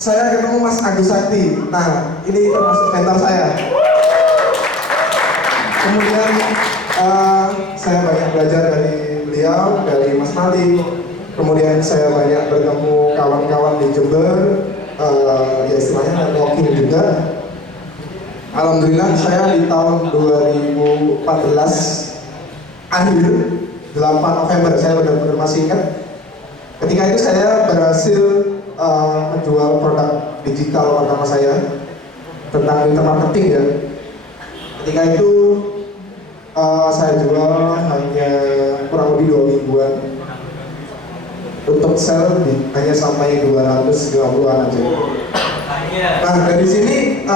Saya ketemu Mas Agus Sakti. Nah, ini termasuk mentor saya. Kemudian saya banyak belajar dari beliau, dari Mas Nali. Kemudian saya banyak bertemu kawan-kawan di Jember, ya istilahnya networking juga. Alhamdulillah saya di tahun 2014 akhir 8 November saya benar-benar masih ingat. Ketika itu saya berhasil menjual produk digital pertama saya tentang digital marketing ya. Ketika itu saya jual hanya kurang lebih 2 mingguan. Untuk sell hanya sampai 250-an aja. Nah dari sini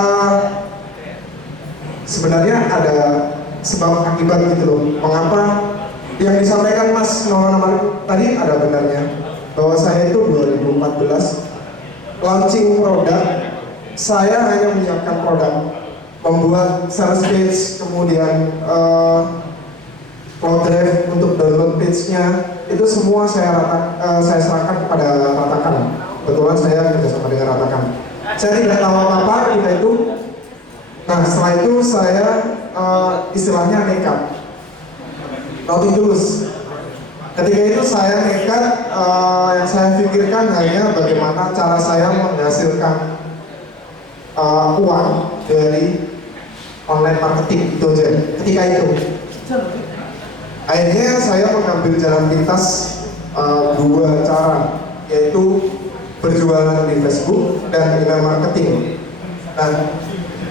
sebenarnya ada sebab akibat gitu loh. Mengapa yang disampaikan Mas Nolan tadi ada benarnya. Bahwa saya itu 2014 launching produk, saya hanya menyiapkan produk, membuat sales page, kemudian cloud drive untuk download page-nya, itu semua saya serahkan kepada Ratakan. Kebetulan saya kerjasama dengan Ratakan. Saya tidak tahu apa-apa kita itu. Nah setelah itu saya istilahnya nekat, nothing tulus. Ketika itu saya nekat, yang saya pikirkan hanya bagaimana cara saya menghasilkan uang dari online marketing itu aja. Ketika itu, akhirnya saya mengambil jalan pintas 2 cara, yaitu berjualan di Facebook dan email marketing. Dan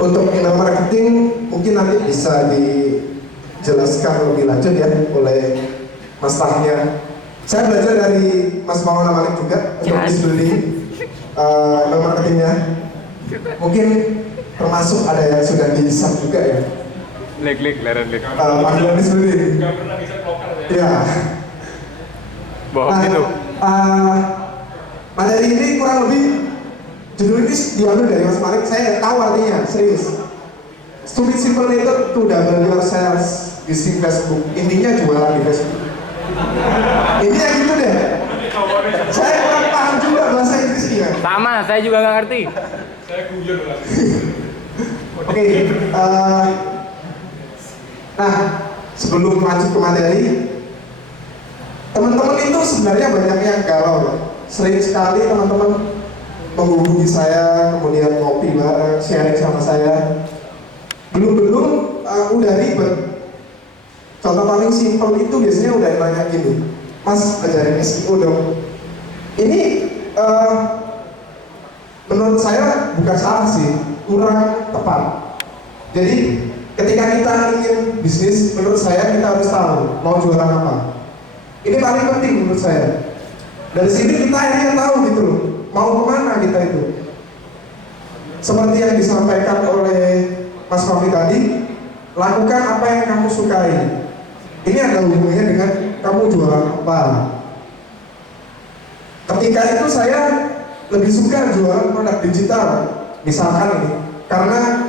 untuk email marketing mungkin nanti bisa dijelaskan lebih lanjut ya oleh Mas Tahnya. Saya belajar dari Mas Maulana Malik juga untuk building email marketingnya. Mungkin termasuk ada yang sudah di-sub juga ya. Lek. Panggilan building. Gak pernah bisa lokal ya. Iya. Bohong gitu. Materi ini kurang lebih judul ini diambil dari Mas Malik. Saya nggak tahu artinya, serius. Stupid simple method to double your sales using Facebook. Intinya jualan di Facebook. Ini yang gitu deh. Saya kurang paham juga bahasa Inggrisnya. Sama, saya juga nggak ngerti. Saya guyon lah. Oke, nah sebelum lanjut ke materi, teman-teman itu sebenarnya banyak yang galau ya. Sering sekali teman-teman menghubungi saya, kemudian ngopi bareng, sharing sama saya. Belum udah ribet. Contoh paling simpel itu biasanya udah nanya gini, Mas ajarin SEO dong. Ini menurut saya bukan salah sih, kurang tepat. Jadi ketika kita ingin bisnis, menurut saya kita harus tahu mau jualan apa. Ini paling penting menurut saya. Dari sini kita akhirnya tahu gitu loh, mau kemana kita itu. Seperti yang disampaikan oleh Mas Fahmi tadi, lakukan apa yang kamu sukai. Ini ada hubungannya dengan kamu jualan apa. Ketika itu saya lebih suka jualan produk digital, misalkan ini, karena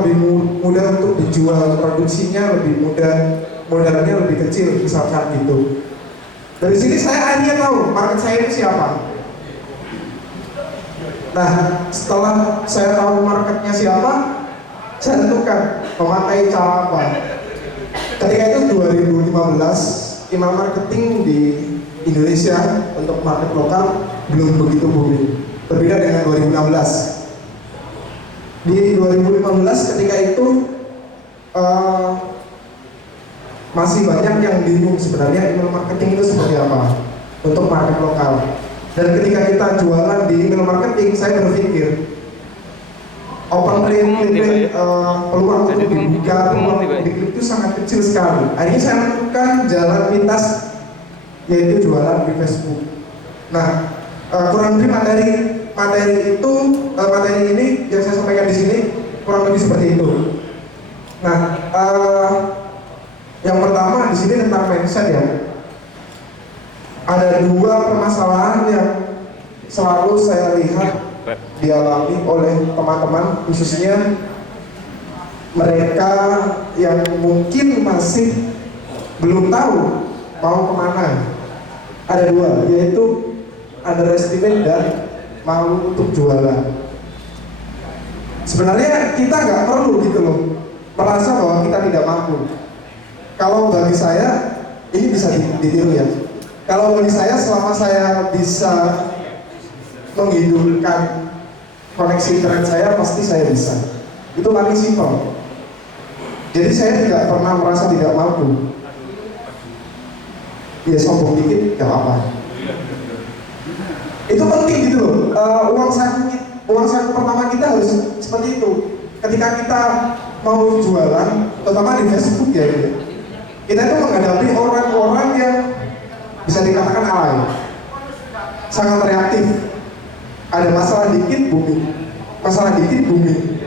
lebih mudah untuk dijual, produksinya lebih mudah, modalnya lebih kecil, misalkan gitu. Dari sini saya akhirnya tahu market saya itu siapa. Nah, setelah saya tahu marketnya siapa, saya tentukan memakai cara apa. Ketika itu 2015, email marketing di Indonesia untuk market lokal belum begitu booming. Berbeda dengan 2016. Di 2015 ketika itu masih banyak yang bingung sebenarnya email marketing itu seperti apa untuk market lokal. Dan ketika kita jualan di email marketing, saya berpikir open rate peluang untuk dibuka, peluang untuk diklik itu sangat kecil sekali. Akhirnya saya menentukan jalan pintas, yaitu jualan di Facebook. Nah, kurang lebih materi ini yang saya sampaikan di sini kurang lebih seperti itu. Nah, yang pertama di sini tentang mindset ya. Ada 2 permasalahan yang selalu saya lihat dialami oleh teman-teman, khususnya mereka yang mungkin masih belum tahu mau kemana. Ada 2, yaitu underestimate dan malu untuk jualan. Sebenarnya kita nggak perlu gitu loh merasa bahwa kita tidak mampu. Kalau bagi saya ini bisa ditiru ya. Kalau bagi saya selama saya bisa menghidupkan koneksi internet saya pasti saya bisa. Itu paling simpel. Jadi saya tidak pernah merasa tidak mampu. Ya sombong dikit gak apa-apa. Itu penting gitu loh. Uang saku pertama kita harus seperti itu. Ketika kita mau jualan, terutama di Facebook ya, kita itu menghadapi orang-orang yang bisa dikatakan alay, sangat reaktif. Ada masalah dikit booming, masalah dikit booming.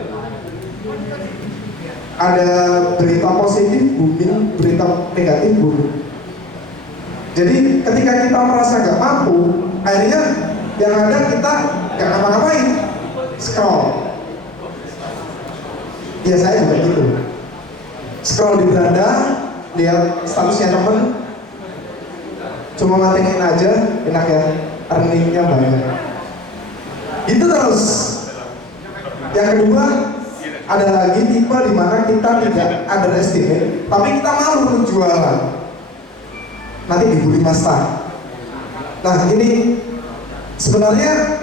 Ada berita positif booming, berita negatif booming. Jadi ketika kita merasa nggak mampu, akhirnya yang ada kita nggak ngapa-ngapain, scroll. Ya saya juga gitu. Scroll di beranda, lihat statusnya temen, cuma ngatengin aja, enak ya, earningnya banyak. Itu terus. Yang kedua, ada lagi tipe di mana kita tidak underestimate, tapi kita malu untuk jualan. Nanti dibully master. Nah ini sebenarnya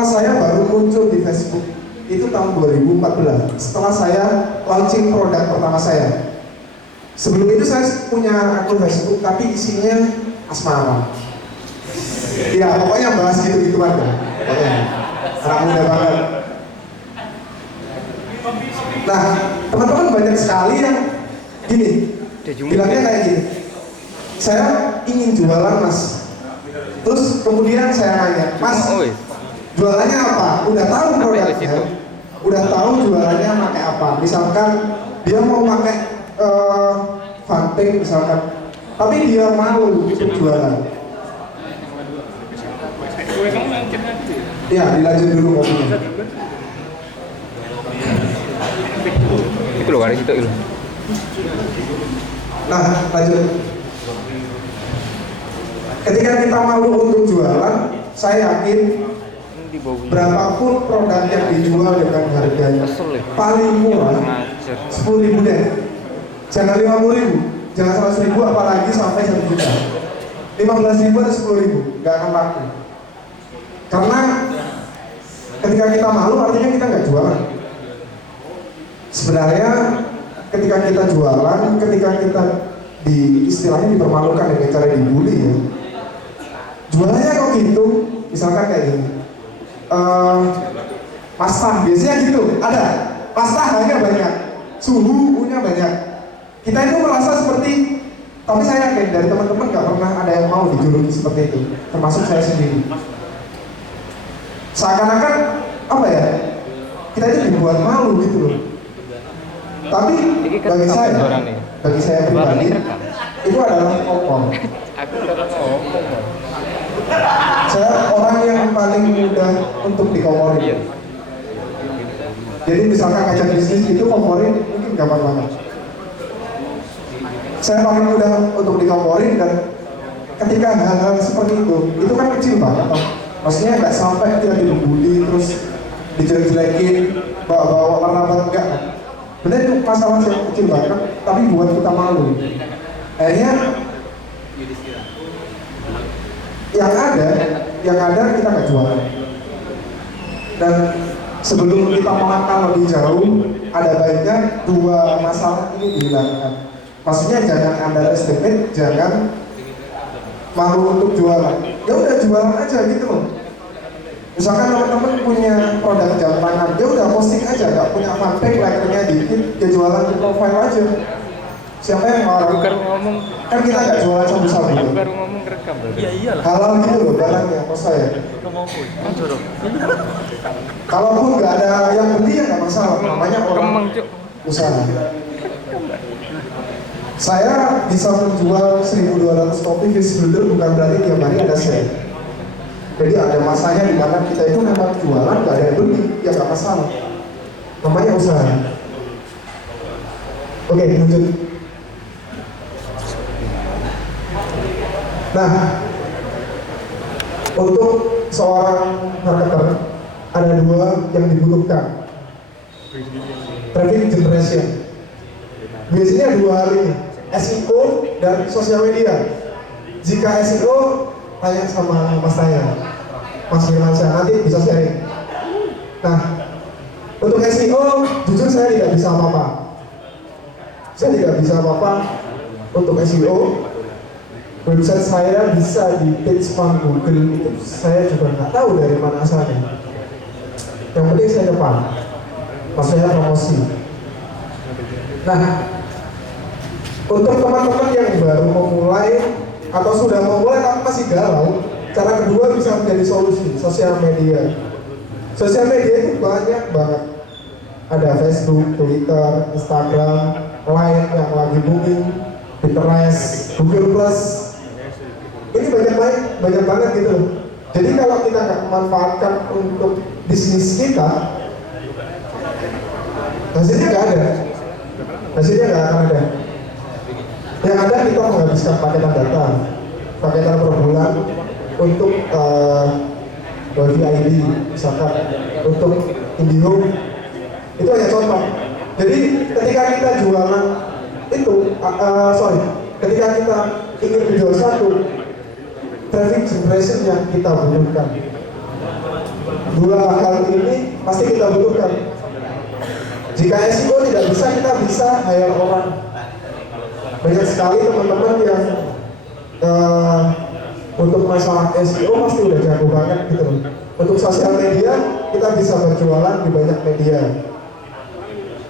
saya baru muncul di Facebook itu tahun 2014 setelah saya launching produk pertama saya. Sebelum itu saya punya akun Facebook tapi isinya asmara. Ya pokoknya bahas gitu-gitu aja. Anak muda banget. Nah teman-teman banyak sekali yang gini, bilangnya kayak gini. Saya ingin jualan mas. Terus kemudian saya nanya, mas jualannya apa? Udah tahu produknya? Udah tahu jualannya pakai apa? Misalkan dia mau pakai Fantech misalkan, tapi dia malu untuk jualan. Ya dilanjut dulu ngomongnya. Itu loh, ada situ itu. Nah lanjut. Ketika kita malu untuk jualan, saya yakin berapapun produk yang dijual dengan harga paling murah 10.000 deh, jangan 50.000, jangan 100.000, apalagi sampai 1 juta. 15.000 atau 10.000 nggak akan laku. Karena ketika kita malu artinya kita nggak jualan. Sebenarnya ketika kita jualan, ketika kita istilahnya dipermalukan dengan cara dibully ya, jualannya kok gitu, misalkan kayak gini, pasta biasanya gitu, ada pasta harganya banyak, suhunya banyak. Kita itu merasa seperti, tapi saya yakin dari teman-teman gak pernah ada yang mau dijuluki seperti itu, termasuk saya sendiri. Seakan-akan apa ya, kita itu dibuat malu gitu loh. Tapi bagi saya pribadi itu adalah kokong. Saya orang yang paling mudah untuk dikomorin. Jadi misalkan ngajak bisnis itu komorin mungkin gampang banget. Saya paling mudah untuk dikomorin, dan ketika hal-hal seperti itu kan kecil banget. Maksudnya nggak sampai kita dibully terus dijelek-jelekin, bawa martabat, enggak. Benar itu masalah yang kecil banget, tapi buat kita malu. Akhirnya yang ada kita nggak jualan. Dan sebelum kita melangkah lebih jauh, ada baiknya dua masalah ini dihilangkan. Maksudnya jangan underestimate, jangan malu untuk jualan. Ya udah jualan aja gitu loh. Misalkan teman-teman punya produk jam tangan, ya udah posting aja, nggak punya Fantech, like-nya dikit, ya jualan di profile aja. Siapa yang mau? Baru ngomong. Kan kita nggak jualan sabu-sabu. Baru ngomong rekam. Iya iyalah. Halal gitu loh barangnya, kok saya. Kalaupun nggak ada yang beli ya nggak masalah, namanya orang usaha. Saya bisa menjual 1.200 kopi fish builder bukan berarti tiap hari ada sale. Jadi ada masanya di mana kita itu memang jualan, nggak ada yang beli, ya nggak masalah. Namanya usaha. Oke, lanjut. Nah, untuk seorang dua yang dibutuhkan. Traffic generation. Biasanya dua hal ini, SEO dan sosial media. Jika SEO, tanya sama Mas Mas Firmansyah, nanti bisa sharing. Nah, untuk SEO, jujur saya tidak bisa apa-apa. Saya tidak bisa apa-apa untuk SEO. Website saya bisa di page spam Google, itu saya juga nggak tahu dari mana asalnya. Yang penting saya depan, maksudnya promosi. Nah, untuk teman-teman yang baru memulai atau sudah memulai tapi masih galau, cara kedua bisa menjadi solusi, sosial media. Sosial media itu banyak banget. Ada Facebook, Twitter, Instagram, Line yang lagi booming, Pinterest, Google Plus. Ini banyak banget gitu loh. Jadi kalau kita nggak memanfaatkan untuk bisnis kita, hasilnya nggak ada. Hasilnya nggak akan ada. Yang ada kita menghabiskan paketan data, paketan per bulan untuk Wifi ID, misalkan untuk IndiHome, itu hanya contoh. Jadi ketika kita jualan itu, ketika kita ingin menjual satu, traffic generation yang kita butuhkan. Dua hal ini pasti kita butuhkan. Jika SEO tidak bisa, kita bisa hire orang. Banyak sekali teman-teman yang untuk masalah SEO pasti udah jago banget gitu loh. Untuk sosial media, kita bisa berjualan di banyak media.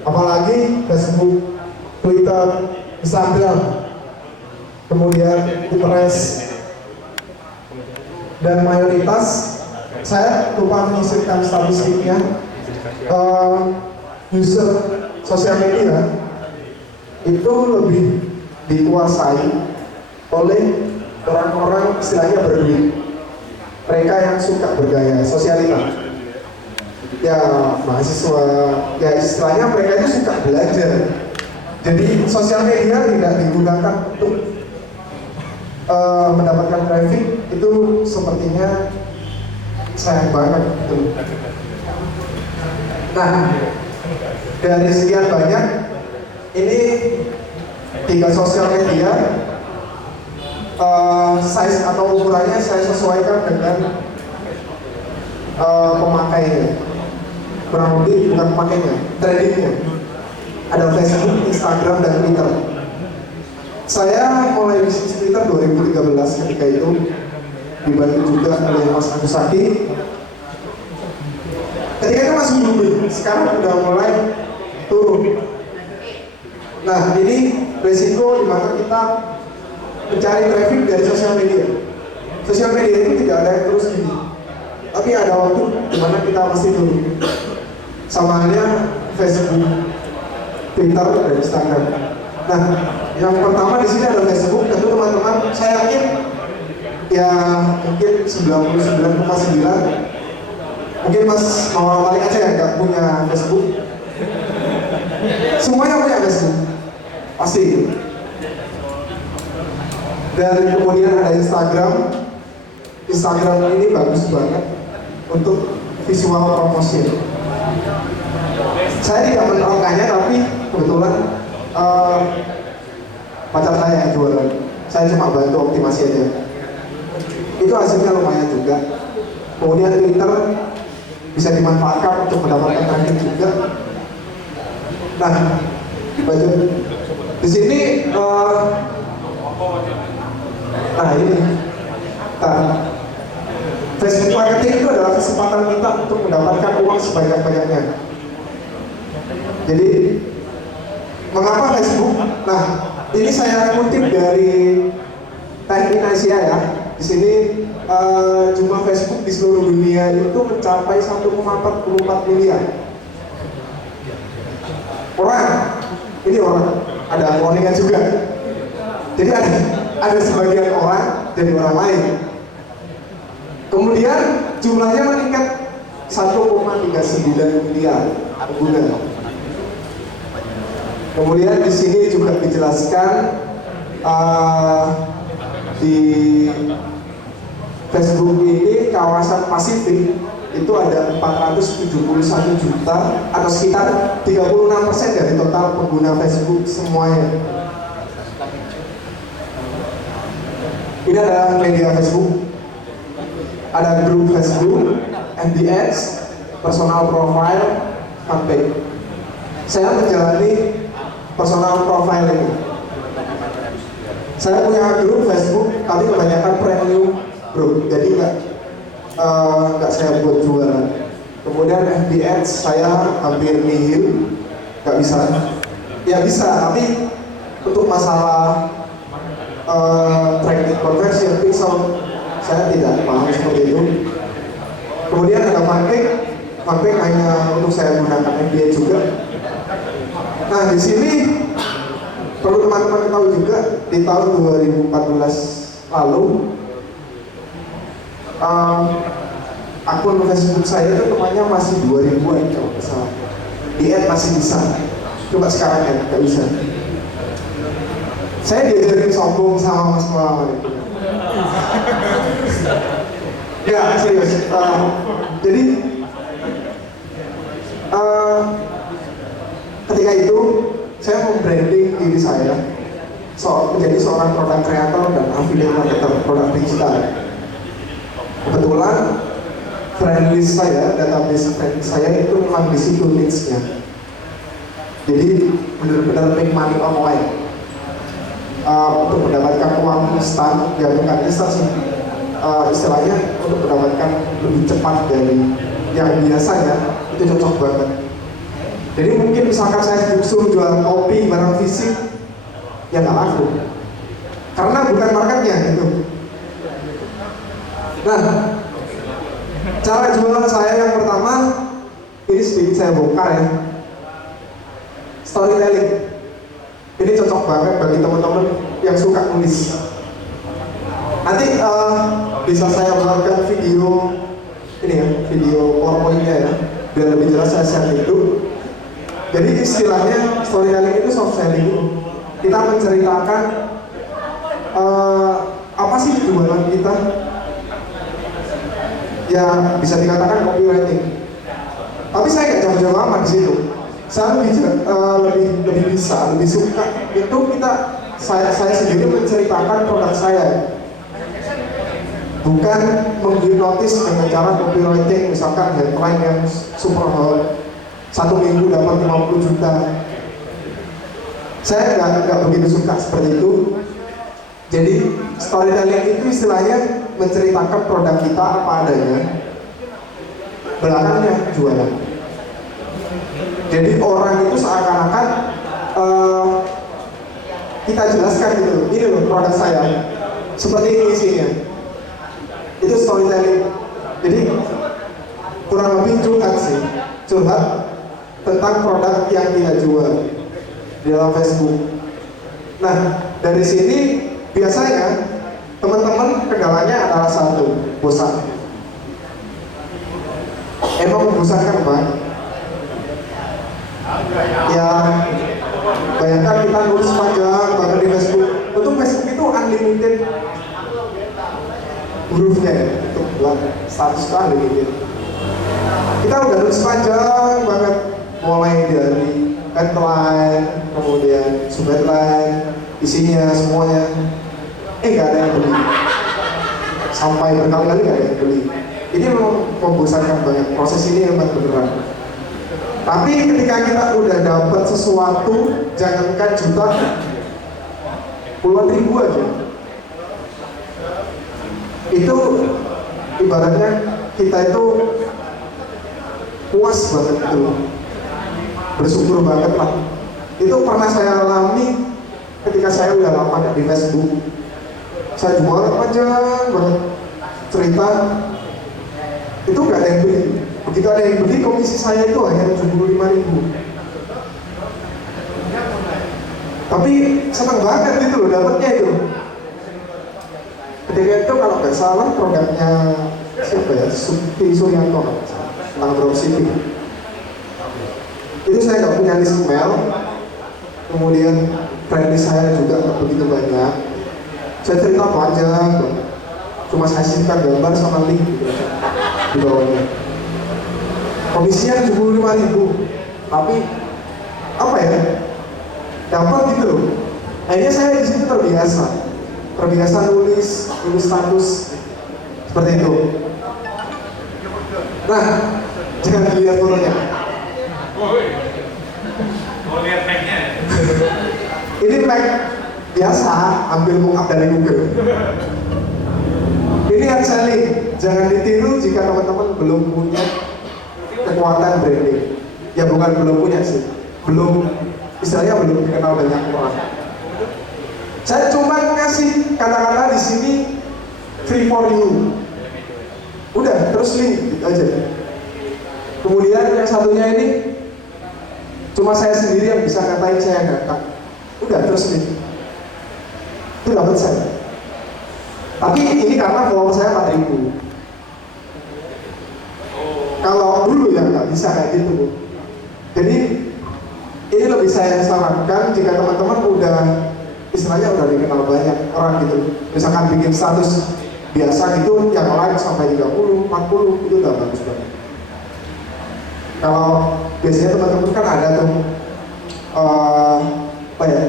Apalagi Facebook, Twitter, Instagram, kemudian Pinterest. Dan mayoritas, saya lupa menyisipkan statistiknya, user sosial media itu lebih dikuasai oleh orang-orang istilahnya berduit, mereka yang suka bergaya, sosialita, ya mahasiswa, ya istilahnya mereka itu suka belajar. Jadi sosial media tidak digunakan untuk mendapatkan traffic, itu sepertinya sayang banget gitu. Nah, dari sekian banyak ini 3 sosial media, size atau ukurannya saya sesuaikan dengan pemakainya, kurang lebih bukan pemakainya, tradingnya. Ada Facebook, Instagram, dan Twitter. Saya mulai bisnis Twitter 2013, ketika itu dibantu juga oleh Mas Agus Saki. Ketika itu masih booming, sekarang udah mulai turun. Nah, ini resiko dimana kita mencari traffic dari sosial media. Sosial media itu tidak ada yang terus gini, tapi ada waktu dimana kita pasti turun. Sama halnya Facebook, Twitter, dan Instagram. Nah, yang pertama di sini ada Facebook. Tentu teman-teman, saya yakin ya mungkin 99,9, mungkin Mas mau paling aja ya nggak punya Facebook. Semuanya punya Facebook, pasti. Dan kemudian ada Instagram. Instagram ini bagus banget untuk visual promosi. Saya tidak menerangkannya, tapi kebetulan pacar saya yang jualan. Saya cuma bantu optimasi aja. Itu hasilnya lumayan juga. Kemudian Twitter bisa dimanfaatkan untuk mendapatkan traffic juga. Nah, di sini nah ini Facebook marketing itu adalah kesempatan kita untuk mendapatkan uang sebanyak-banyaknya. Jadi mengapa Facebook? Nah, ini saya kutip dari Teknik Asia ya. Di sini jumlah Facebook di seluruh dunia itu mencapai 1,44 miliar orang. Ini orang, ada cloningan juga. Jadi ada sebagian orang dari orang lain. Kemudian jumlahnya meningkat 1,39 miliar pengguna. Kemudian di sini juga dijelaskan di Facebook ini kawasan Pasifik itu ada 471 juta atau sekitar 36% dari total pengguna Facebook semuanya. Ini adalah media Facebook, ada grup Facebook, MDX, personal profile, fanpage. Saya menjalani personal profile ini. Saya punya grup Facebook, tapi kebanyakan premium grup, jadi nggak saya buat jualan. Kemudian FBX saya hampir nihil, nggak bisa. Ya bisa, tapi untuk masalah tracking conversion pixel saya tidak paham seperti itu. Kemudian ada fanpage hanya untuk saya gunakan FBX juga. Nah di sini perlu teman-teman ketahui juga, di tahun 2014 lalu akun Facebook saya itu temannya masih 2000-an kalau nggak salah. Di add masih bisa, coba sekarang add nggak bisa. Saya diajarin sombong sama Mas Muhammad itu. Ya serius. Jadi ketika itu saya membranding diri saya menjadi seorang product creator dan affiliate marketer produk digital. Kebetulan friendlist saya, database friendlist saya itu memang di situ niche-nya. Jadi benar-benar make money online. Untuk mendapatkan uang instan, ya bukan instan sih, istilahnya untuk mendapatkan lebih cepat dari yang biasanya, itu cocok banget. Jadi mungkin misalkan saya suruh jual kopi barang fisik, ya nggak laku, karena bukan marketnya gitu. Nah, cara jualan saya yang pertama, ini sedikit saya bongkar ya, storytelling. Ini cocok banget bagi teman-teman yang suka nulis. Nanti bisa saya buatkan video ini ya, video PowerPoint-nya ya, biar lebih jelas saya share itu. Jadi istilahnya storytelling itu soft selling. Kita menceritakan apa sih jualan kita. Ya bisa dikatakan copywriting. Tapi saya nggak jauh-jauh amat di situ. Saya lebih bisa, lebih suka itu saya sendiri menceritakan produk saya, bukan menghipnotis dengan cara copywriting, misalkan headline yang super hot, 1 minggu dapat 50 juta. Saya nggak begitu suka seperti itu. Jadi storytelling itu istilahnya menceritakan produk kita apa adanya, belakangnya jualan. Jadi orang itu seakan-akan kita jelaskan gitu, ini loh produk saya, seperti ini isinya. Itu storytelling. Jadi kurang lebih curhat tentang produk yang kita jual di dalam Facebook. Nah dari sini biasanya teman-teman kendalanya adalah satu, bosan. Emang membosankan Pak? Ya bayangkan kita nulis panjang banget di Facebook. Untuk Facebook itu unlimited hurufnya ya, untuk buat status itu unlimited. Kita udah nulis panjang banget, mulai dari headline, kemudian subheadline, isinya semuanya. Gak ada yang beli. Sampai berkali-kali gak ada yang beli. Ini memang membosankan banget. Proses ini memang beneran. Tapi ketika kita udah dapat sesuatu, jangankan juta, puluhan ribu aja, itu ibaratnya kita itu puas banget gitu, bersyukur banget lah. Itu pernah saya alami ketika saya udah lama di Facebook. Saya jual panjang banget cerita, itu gak ada yang beli. Begitu ada yang beli, komisi saya itu hanya 75.000. Tapi senang banget gitu loh dapatnya itu. Ketika itu kalau nggak salah produknya siapa ya, Supi Suryanto tentang dropshipping. Itu saya nggak punya list email, kemudian friendlist saya juga nggak begitu banyak. Saya cerita panjang, cuma saya simpan gambar sama link gitu di bawahnya. komisinya 75.000, tapi apa ya, dapat gitu loh. Akhirnya saya di situ terbiasa nulis status seperti itu. Nah, jangan dilihat fotonya. Lihat tag-nya. Ini tag biasa, ambil mockup dari Google. Ini hard selling, jangan ditiru jika teman-teman belum punya kekuatan branding. Ya bukan belum punya sih, istilahnya belum dikenal banyak orang. Saya cuma ngasih kata-kata di sini free for you. Udah, terus link gitu aja. Kemudian yang satunya ini cuma saya sendiri yang bisa ngatain saya ngakak. Udah, terus link. Itu dapat saya. Tapi ini karena follower saya 4.000. Kalau dulu ya nggak bisa kayak gitu, Bu. Jadi ini lebih saya sarankan jika teman-teman udah istilahnya udah dikenal banyak orang gitu. Misalkan bikin status biasa gitu yang like sampai 30, 40 itu udah bagus banget. Kalau biasanya teman-teman kan ada tuh apa ya,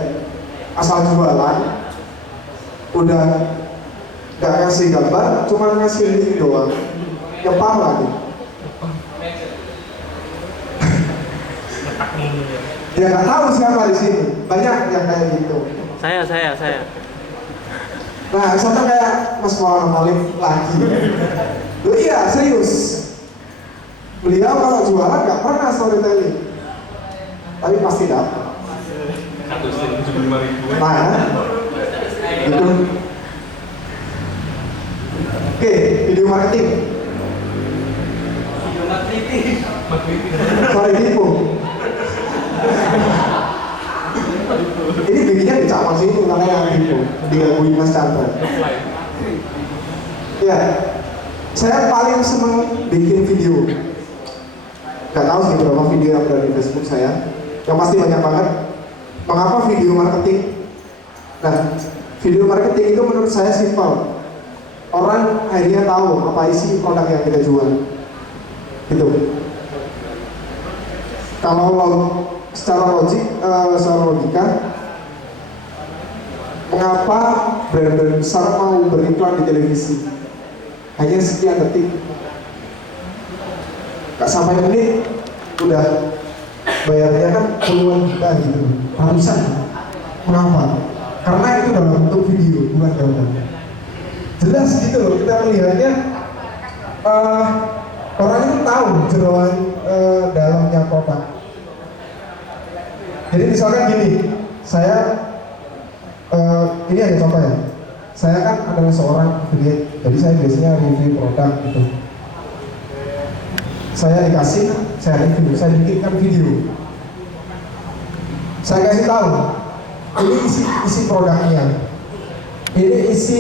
asal jualan udah nggak ngasih gambar, cuma ngasih link doang, nyepam lagi. Ya nggak tahu siapa di sini, banyak yang kayak gitu. Saya. Nah, contoh kayak Mas Maulana Malik lagi. Loh iya, serius. Beliau kalau jualan nggak pernah storytelling, tapi pasti dapat. 175.000. Nah, gitu. Oke, video marketing. Sorry, tipu. Ini bikinnya di Cak Mas itu namanya yang tipu. Digaguin Mas Chandra. Ya, saya paling seneng bikin video. Gak tahu sih berapa video yang ada di Facebook saya. Yang pasti banyak banget. Mengapa video marketing? Nah, video marketing itu menurut saya simpel. Orang akhirnya tahu apa isi produk yang kita jual. Gitu. Kalau secara logika, mengapa brand-brand besar mau beriklan di televisi? Hanya sekian detik, gak sampai menit, udah bayarnya kan puluhan juta gitu, ratusan. Kenapa? Karena itu dalam bentuk video, bukan gambar. Jelas gitu loh, kita melihatnya orang itu tahu jeroan dalamnya produk. Jadi misalkan gini, saya ini ada contoh ya. Saya kan adalah seorang affiliate, jadi saya biasanya review produk gitu. Saya dikasih, saya review, saya bikinkan video. Saya kasih tahu, ini isi produknya, ini isi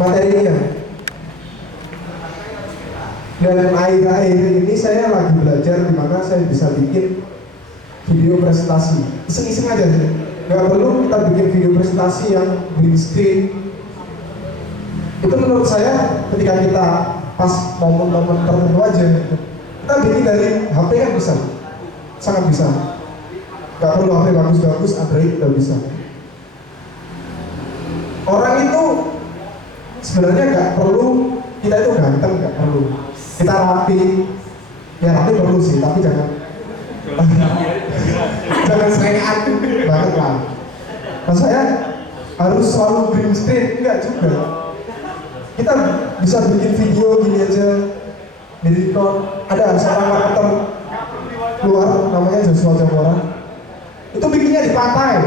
materinya. Dan akhir-akhir ini saya lagi belajar gimana saya bisa bikin video presentasi. Iseng-iseng aja sih. Gak perlu kita bikin video presentasi yang green screen. Itu menurut saya ketika kita pas momen-momen tertentu aja gitu. Kita bikin dari HP kan bisa, sangat bisa. Gak perlu HP bagus-bagus, Android udah bisa. Orang itu sebenarnya gak perlu kita itu ganteng, gak perlu. Kita rapi, ya rapi perlu sih, tapi jangan serengan banget lah. Nah saya harus selalu green screen, enggak juga. Kita bisa bikin video gini aja, di record. Ada seorang marketer luar namanya Joshua Jamora. Itu bikinnya di pantai,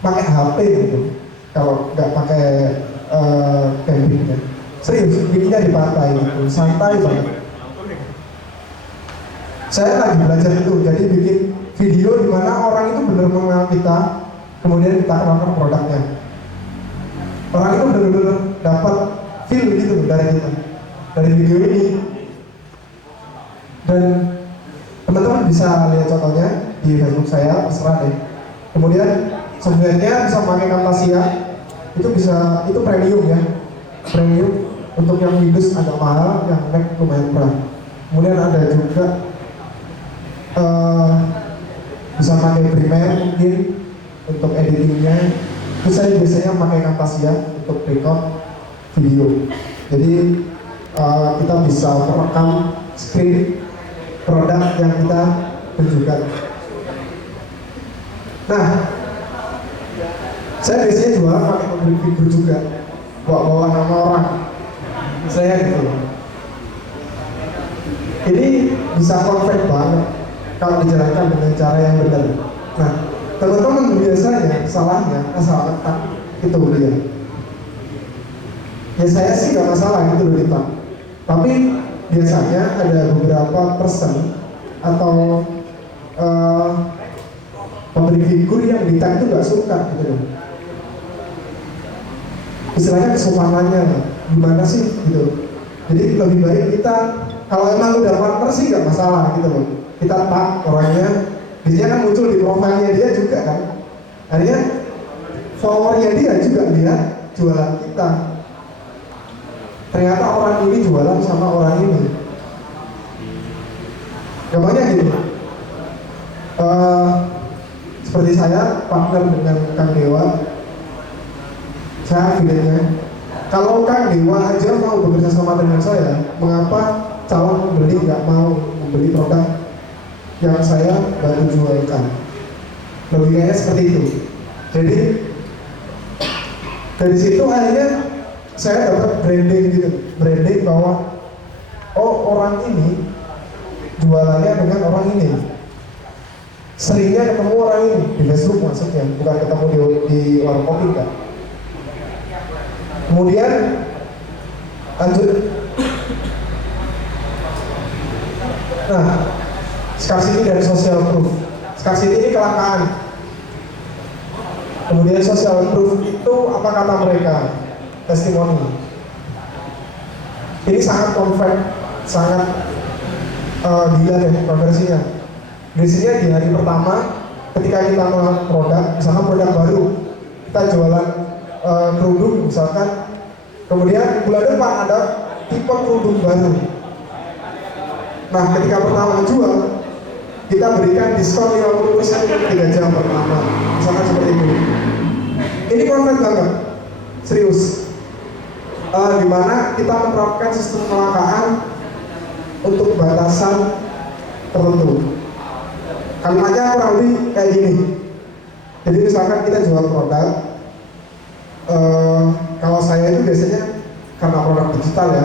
pakai HP gitu. Kalau nggak pakai campingnya, serius bikinnya di pantai gitu, santai banget. Saya lagi belajar itu, jadi bikin video di mana orang itu benar mengenal kita, kemudian kita kenalkan produknya. Orang itu benar-benar dapat feel gitu dari kita, dari video ini. Dan teman-teman bisa lihat contohnya di Facebook saya, terserah deh. Kemudian sebenarnya bisa pakai Camtasia, itu premium ya, premium untuk yang Windows agak mahal, yang Mac lumayan murah. Kemudian ada juga bisa pakai Premiere mungkin untuk editingnya. Itu saya biasanya pakai Camtasia untuk record video. Jadi kita bisa merekam screen produk yang kita tunjukkan. Nah, saya biasanya jualan pakai mobil figur juga, bawa nama orang. Saya gitu. Ini bisa perfect banget kalau dijalankan dengan cara yang benar. Nah, teman-teman biasanya salahnya asal ketak itu dia. Ya saya sih nggak masalah gitu loh Pak. Tapi biasanya ada beberapa person atau pemberi figur yang di tag itu nggak suka gitu loh. Istilahnya kesopanannya gimana sih gitu. Jadi lebih baik kita kalau emang udah partner sih nggak masalah gitu loh. Kita tag orangnya, biasanya kan muncul di profilnya dia juga kan. Akhirnya followernya dia juga lihat jualan kita. Ternyata orang ini jualan sama orang ini. Gampangnya gitu. Seperti saya partner dengan Kang Dewa. Saya affiliate-nya. Kalau Kang Dewa aja mau bekerja sama dengan saya, mengapa calon pembeli nggak mau membeli produk yang saya baru jualkan? Logikanya seperti itu. Jadi dari situ akhirnya saya dapat branding gitu, branding bahwa oh orang ini jualannya dengan orang ini, seringnya ketemu orang ini di Facebook maksudnya, bukan ketemu di warung kopi kan. Kemudian lanjut, nah scarcity dan social proof. Scarcity ini kelangkaan. Kemudian social proof itu apa kata mereka? Testimoni. Ini sangat convert, sangat gila deh konversinya. Biasanya di hari pertama ketika kita melakukan produk, misalkan produk baru, kita jualan kerudung misalkan, kemudian bulan depan ada tipe kerudung baru. Nah ketika pertama jual, kita berikan diskon 50% 3 jam pertama, misalkan seperti itu. Ini convert banget, serius. Dimana kita menerapkan sistem kelangkaan untuk batasan tertentu. Kalimatnya kurang lebih kayak gini. Jadi misalkan kita jual produk, kalau saya itu biasanya karena produk digital ya,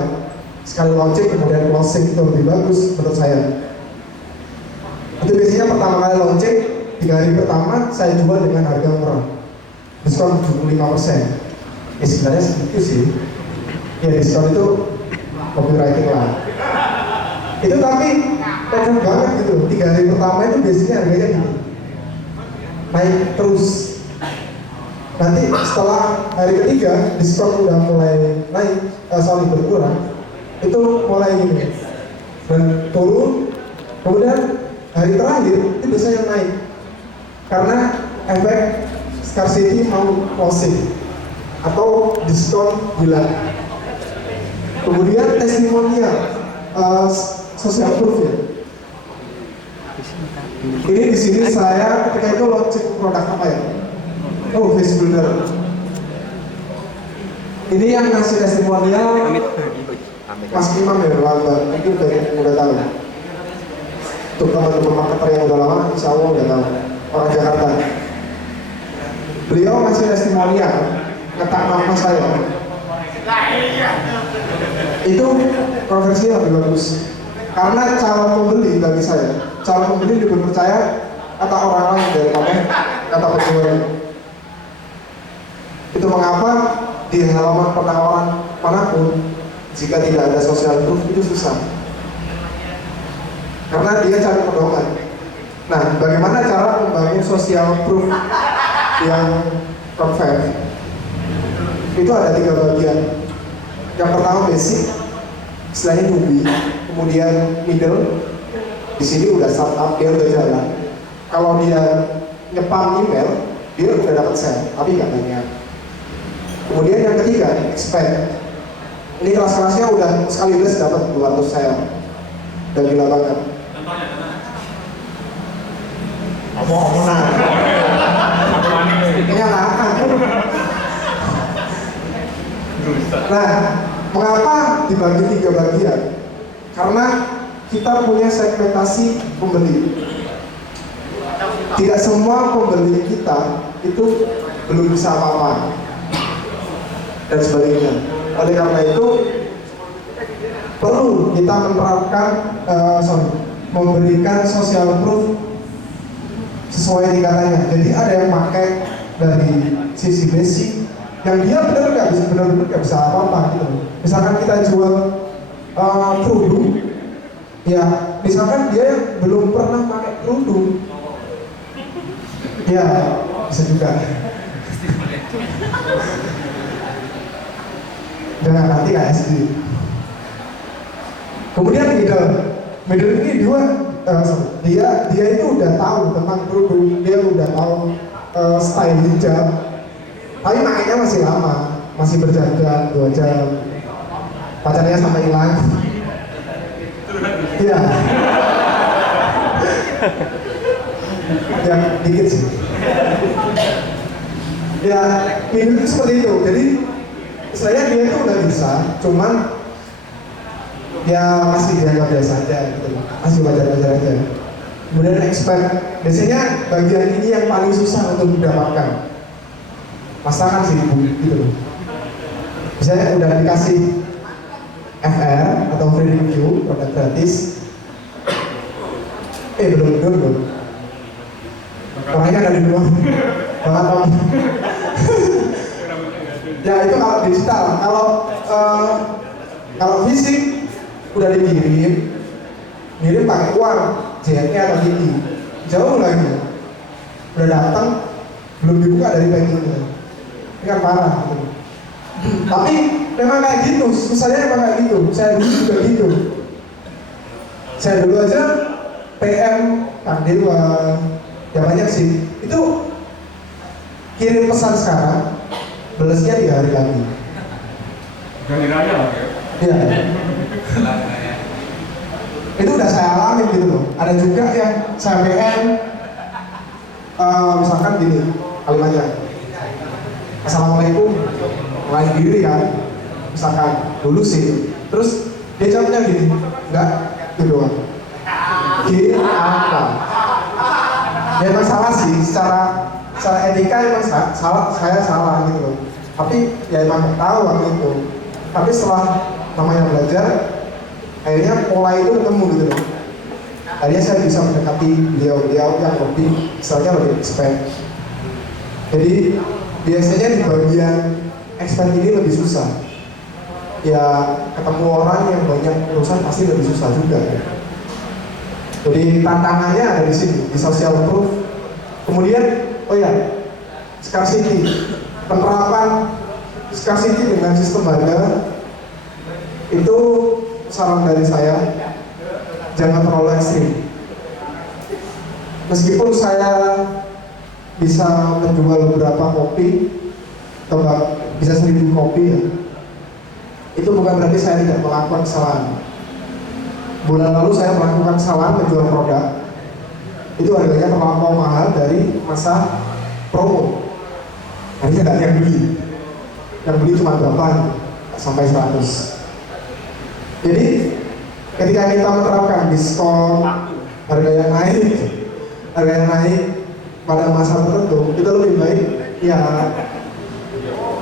sekali launching kemudian closing itu lebih bagus menurut saya. Itu biasanya pertama kali launching, 3 hari pertama saya jual dengan harga murah, diskon 75%. Ya sebenarnya segitu sih. Ya diskon itu copywriting lah. Itu tapi keren banget gitu. 3 hari pertama itu biasanya harganya gitu, naik terus. Nanti setelah hari ketiga diskon udah mulai naik, berkurang. Itu mulai gini dan turun. Kemudian hari terakhir itu biasanya naik karena efek scarcity mau closing atau diskon gila. Kemudian testimonial, social proof ya. Ini di sini saya ketika itu launching produk apa ya? Oh, face builder. Ini yang ngasih testimonial Mas Imam ya, Lamba. Mungkin udah tahu. Untuk teman-teman marketer yang udah lama, insya Allah udah tahu. Orang Jakarta. Beliau ngasih testimonial, ngetak nama saya. Itu konversinya lebih bagus. Karena calon pembeli bagi saya, calon pembeli lebih percaya kata orang lain daripada kata penjual. Itu mengapa di halaman penawaran manapun jika tidak ada social proof itu susah, karena dia cari pedoman. Nah, bagaimana cara membangun social proof yang convert? Itu ada 3 bagian. Yang pertama basic, istilahnya newbie. Kemudian middle, di sini udah startup, dia udah jalan. Kalau dia nyepam email, dia udah dapat sale, tapi nggak banyak. Kemudian yang ketiga, expand. Ini kelas-kelasnya udah sekaligus dapat 200 sale. dan gila banget. Omong-omongan. Kenyataan. Nah, mengapa dibagi 3 bagian? Karena kita punya segmentasi pembeli. Tidak semua pembeli kita itu belum bisa apa-apa dan sebagainya. Oleh karena itu perlu kita menerapkan memberikan social proof sesuai tingkatannya. Jadi ada yang pakai dari sisi basic yang dia benar-benar nggak bisa apa-apa gitu. Misalkan kita jual kerudung, ya misalkan dia yang belum pernah pakai kerudung, ya bisa juga. Jangan nanti kayak SD. Kemudian middle ini dia itu udah tahu tentang kerudung, dia udah tahu style hijab, tapi makanya masih lama, masih berjaga 2 jam, pacarnya sampai hilang. Iya. Ya dikit sih. Ya middle itu seperti itu. Jadi saya dia itu udah bisa, cuman ya masih dianggap biasa aja gitu, masih wajar-wajar aja. Kemudian expert, biasanya bagian ini yang paling susah untuk didapatkan. Masakan sih gitu. Misalnya udah dikasih FR atau free review produk gratis, belum. Orangnya ada di luar. Banget. Ya itu kalau digital, kalau fisik udah dikirim pakai uang JNE atau GI, jauh lagi, udah datang belum dibuka dari bankingnya, ini kan parah gitu. Tapi memang kayak gitu, susahnya memang kayak gitu. Saya dulu juga gitu. Saya dulu aja PM Kang Dewa, ya banyak sih. Itu kirim pesan sekarang, balasnya 3 hari lagi. Ganti raya lah ya. Iya. Itu udah saya alami gitu loh. Ada juga yang saya PM, misalkan gini kalimatnya, Assalamualaikum, lain diri kan, misalkan dulu sih. Terus dia jawabnya gini, enggak, itu doang. Gini apa? Ya emang salah sih, secara etika emang saya salah gitu loh. Tapi ya emang tahu waktu itu. Tapi setelah namanya belajar, akhirnya pola itu ketemu gitu loh. Akhirnya saya bisa mendekati beliau yang lebih, misalnya lebih expert. Jadi biasanya di bagian expert ini lebih susah. Ya ketemu orang yang banyak urusan pasti lebih susah juga. Jadi tantangannya ada di sini, di social proof. Kemudian, scarcity, penerapan scarcity dengan sistem harga itu saran dari saya, jangan terlalu ekstrim. Meskipun saya bisa menjual beberapa kopi, atau bisa 1000 kopi ya, itu bukan berarti saya tidak melakukan kesalahan. Bulan lalu saya melakukan kesalahan menjual produk, itu harganya terlampau mahal dari masa promo. Akhirnya nggak ada yang beli cuma berapa, sampai 100. Jadi ketika kita menerapkan diskon, harga yang naik pada masa tertentu, itu lebih baik ya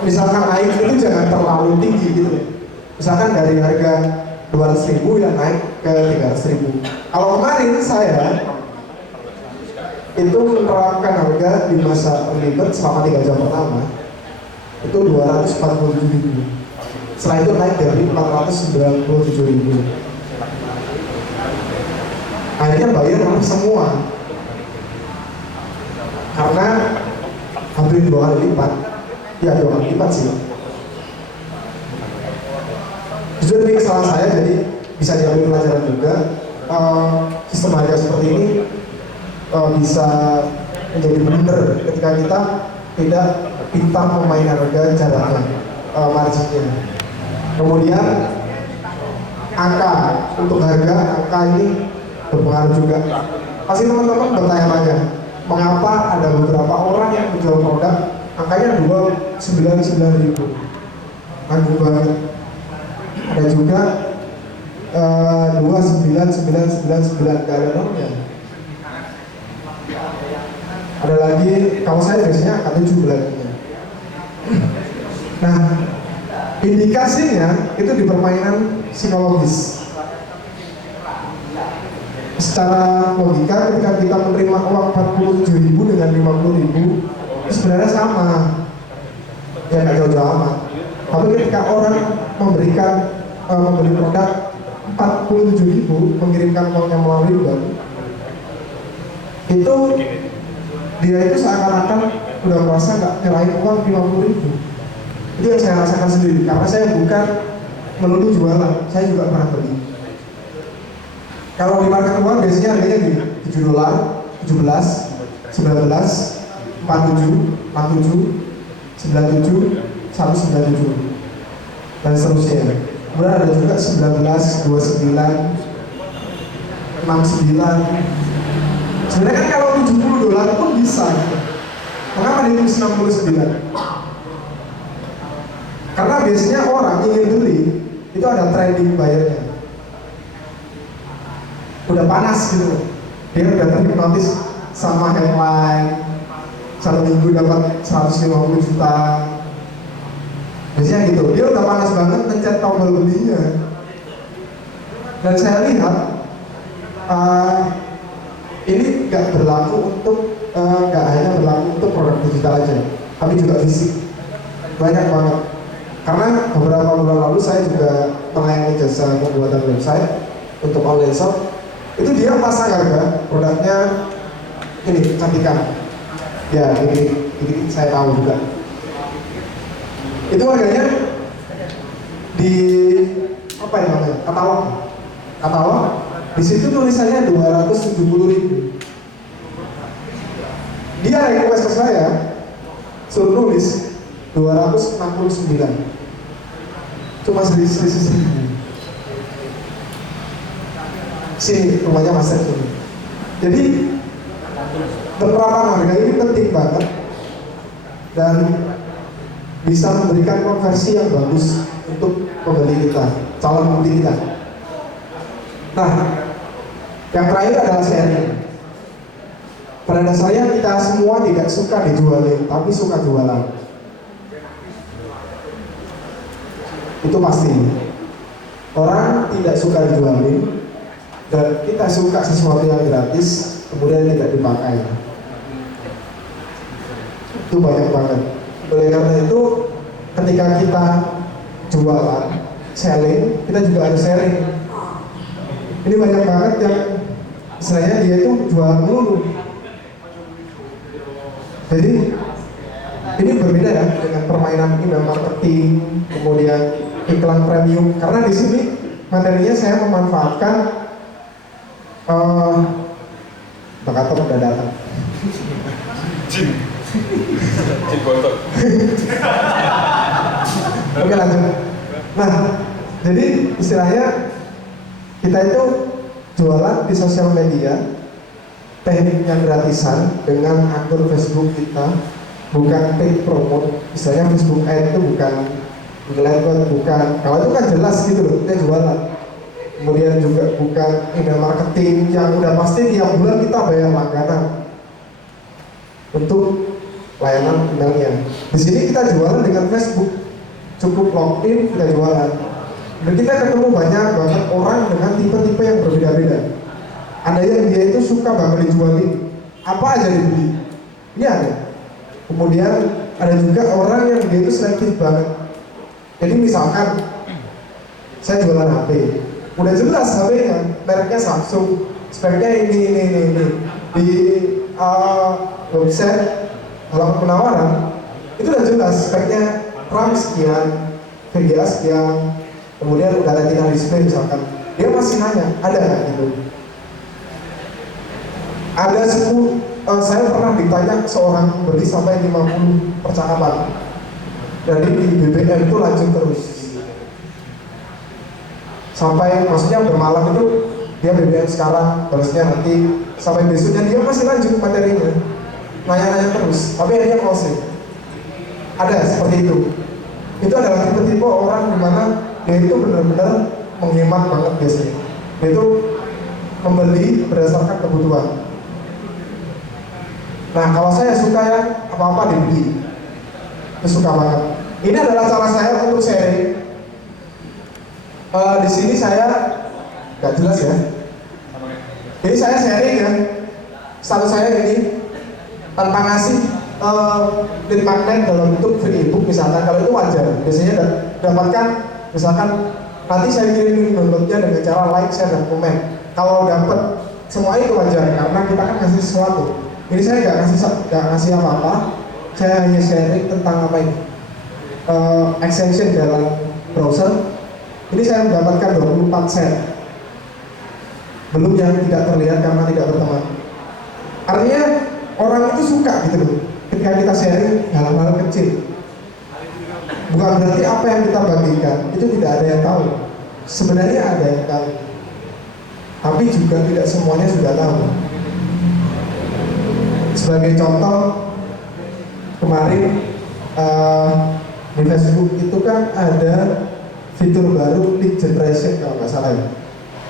misalkan naik itu jangan terlalu tinggi gitu. Misalkan dari harga 200.000 yang naik ke 300.000. Kalau kemarin saya itu menerapkan harga di masa early bird selama 3 jam pertama itu 247.000. Setelah itu naik dari 497.000. Akhirnya bayar semua, karena hampir 2 kali lipat. Ya 2 kali lipat sih. Jujur ini kesalahan saya, jadi bisa diambil pelajaran juga. Sistem harga seperti ini bisa menjadi blunder ketika kita tidak pintar memainkan harga caranya, marginnya. Kemudian angka, untuk harga, angka ini berpengaruh juga. Pasti teman-teman bertanya-tanya, mengapa ada beberapa orang yang menjual produk angkanya 299.000, anggun banget. Ada juga 29999 gak ada nomornya. Ada lagi, kalau saya biasanya angka 7 bulannya. Nah, indikasinya itu di permainan psikologis. Secara logika ketika kita menerima uang 47.000 dengan 50.000 itu sebenarnya sama, ya nggak jauh-jauh amat. Tapi ketika orang membeli produk 47.000, mengirimkan uangnya melalui bank, itu dia itu seakan-akan udah merasa nggak nyerahin uang 50.000. Itu yang saya rasakan sendiri, karena saya bukan melulu jualan, saya juga pernah beli. Kalau di market uang biasanya harganya gini, $7, 17, 19, 47, 67, 97, 197 dan seterusnya. Kemudian ada juga 19, 29, 69. Sebenarnya kan kalau $70 pun bisa. Mengapa ditulis 69? Karena biasanya orang ingin beli itu ada trending buyer-nya. Udah panas gitu, dia udah terhipnotis sama headline, 1 minggu dapat 150 juta. Biasanya gitu, dia udah panas banget mencet tombol belinya. Dan saya lihat ini nggak berlaku untuk nggak hanya berlaku untuk produk digital aja, tapi juga fisik. Banyak banget. Karena beberapa bulan lalu saya juga melayani jasa pembuatan website untuk online shop. Itu dia pasang harga produknya ini cantikan. Ya, ini saya tahu juga. Itu harganya di apa ya namanya? Katalog. Di situ tulisannya 270.000. Dia request ke saya suruh nulis 269. Cuma selisih 1.000. Sini rumahnya Mas Seth. Jadi penerapan harga ini penting banget dan bisa memberikan konversi yang bagus untuk pembeli kita, calon pembeli kita. Nah, yang terakhir adalah sharing. Pada dasarnya kita semua tidak suka dijualin, tapi suka jualan. Itu pasti. Orang tidak suka dijualin, dan kita suka sesuatu yang gratis, kemudian tidak dipakai. Itu banyak banget. Oleh karena itu, ketika kita jualan, selling, kita juga harus sharing. Ini banyak banget yang istilahnya dia itu jualan dulu. Jadi ini berbeda ya dengan permainan email marketing, kemudian iklan premium. Karena di sini materinya saya memanfaatkan Bang Atom udah datang. Jin botok. Oke, lanjut. Nah, jadi istilahnya kita itu jualan di sosial media, tekniknya gratisan dengan akun Facebook kita, bukan paid promote. Istilahnya Facebook ad itu bukan iklan, bukan. Kalau itu kan jelas gitu loh, kita jualan. Kemudian juga bukan email marketing yang udah pasti tiap bulan kita bayar langganan untuk layanan emailnya. Di sini kita jualan dengan Facebook, cukup login kita jualan. Dan kita ketemu banyak banget orang dengan tipe-tipe yang berbeda-beda. Ada yang dia itu suka banget dijualin, apa aja dibeli. Ini ada. Kemudian ada juga orang yang dia itu selektif banget. Jadi misalkan saya jualan HP, udah jelas HP-nya, mereknya Samsung, speknya ini. Di website halaman penawaran itu udah jelas speknya, RAM sekian, VGA sekian, kemudian udah retina display misalkan. Dia masih nanya, ada nggak gitu? Ada 10, saya pernah ditanya seorang pembeli sampai 50 percakapan. Jadi di BBM itu lanjut terus. sampai maksudnya udah malam itu dia BBM sekarang, terusnya nanti sampai besoknya dia masih lanjut materinya, nanya-nanya terus, tapi dia closing. Ada seperti itu. Itu adalah tipe-tipe orang dimana dia itu benar-benar menghemat banget biasanya. Dia itu membeli berdasarkan kebutuhan. Nah, kalau saya suka ya apa-apa dibeli, itu suka banget. Ini adalah cara saya untuk sharing. Di sini saya nggak jelas ya. Jadi saya sharing ya. Status saya ini tanpa ngasih lead magnet dalam bentuk free ebook misalkan, kalau itu wajar. Biasanya dapatkan misalkan nanti saya kirim downloadnya dengan cara like, share, dan komen. Kalau dapat semua itu wajar karena kita kan ngasih sesuatu. Ini saya nggak ngasih apa-apa. Saya hanya sharing tentang apa ini extension dalam browser. Ini saya mendapatkan 24 set. Belum yang tidak terlihat karena tidak berteman. Artinya orang itu suka gitu loh ketika kita sharing hal-hal kecil. Bukan berarti apa yang kita bagikan itu tidak ada yang tahu. Sebenarnya ada yang tahu, tapi juga tidak semuanya sudah tahu. Sebagai contoh, kemarin di Facebook itu kan ada fitur baru lead generation kalau nggak salah ya.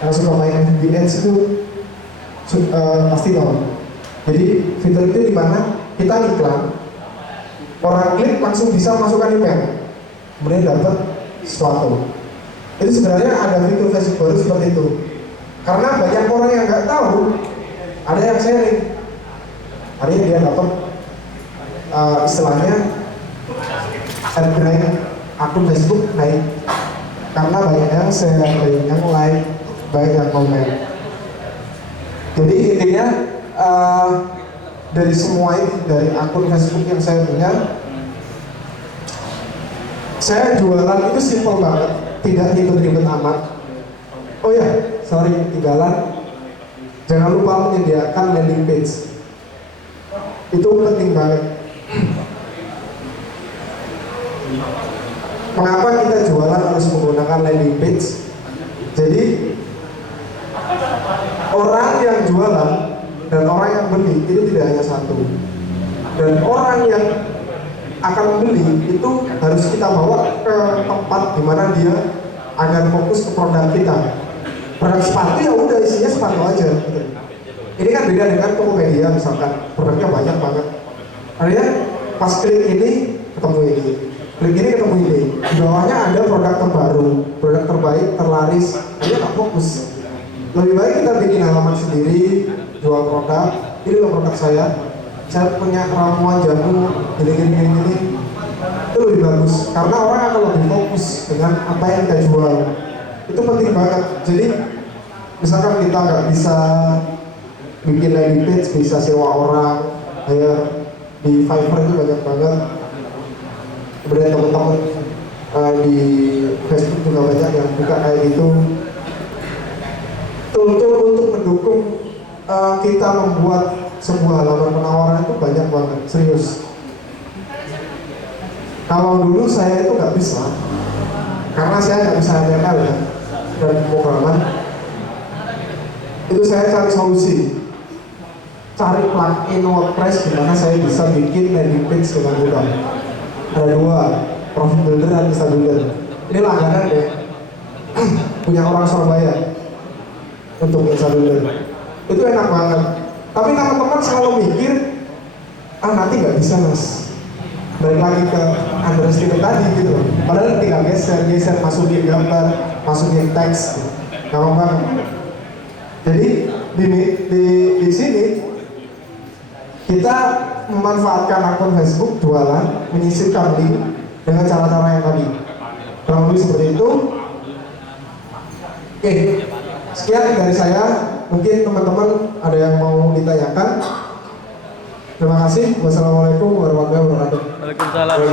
Yang suka main FB Ads itu pasti tahu. Jadi fitur itu dimana kita iklan, orang klik langsung bisa masukkan email, kemudian dapat sesuatu. Itu sebenarnya ada fitur Facebook baru seperti itu. Karena banyak orang yang nggak tahu, ada yang sharing. Artinya dia dapat istilahnya upgrade akun Facebook naik. Karena banyak yang share, banyak yang like, banyak yang komen. Jadi intinya dari semua ini, dari akun Facebook yang saya punya, saya jualan itu simple banget, tidak ribet-ribet amat. Oh ya, sorry, ketinggalan. Jangan lupa menyediakan landing page. Itu penting banget. Mengapa kita jualan harus menggunakan landing page? Jadi orang yang jualan dan orang yang beli itu tidak hanya satu. Dan orang yang akan membeli itu harus kita bawa ke tempat di mana dia agar fokus ke produk kita. Produk sepatu ya udah isinya sepatu aja. Gitu. Ini kan beda dengan Tokopedia misalkan, produknya banyak banget. Artinya pas klik ini ketemu ini, klik ini ketemu ini. Di bawahnya ada produk terbaru, produk terbaik, terlaris. Hanya nggak fokus. Lebih baik kita bikin halaman sendiri, jual produk. Ini loh produk saya punya ramuan jamu, gini. Itu lebih bagus karena orang akan lebih fokus dengan apa yang kita jual. Itu penting banget. Jadi misalkan kita nggak bisa bikin landing page, bisa sewa orang, kayak di Fiverr itu banyak banget. Kemudian teman-teman di Facebook juga banyak yang buka kayak gitu. Tool-tool untuk mendukung kita membuat sebuah halaman penawaran itu banyak banget, serius. Kalau dulu saya itu nggak bisa, karena saya nggak bisa HTML ya, dan pemrograman. Itu saya cari solusi, cari plugin WordPress di mana saya bisa bikin landing page dengan mudah. Ada dua, Profit Builder dan Insta Builder. Ini langganan deh, punya orang Surabaya untuk Insta Builder. Itu enak banget. Tapi teman-teman selalu mikir, nanti nggak bisa mas. Balik lagi ke underestimate tadi gitu. Padahal tinggal geser, masukin gambar, masukin teks, gampang banget. Jadi di sini kita memanfaatkan akun Facebook jualan, menyisipkan link dengan cara-cara yang tadi. Kurang lebih seperti itu. Oke, sekian dari saya. Mungkin teman-teman ada yang mau ditanyakan. Terima kasih. Wassalamualaikum warahmatullahi wabarakatuh. Waalaikumsalam.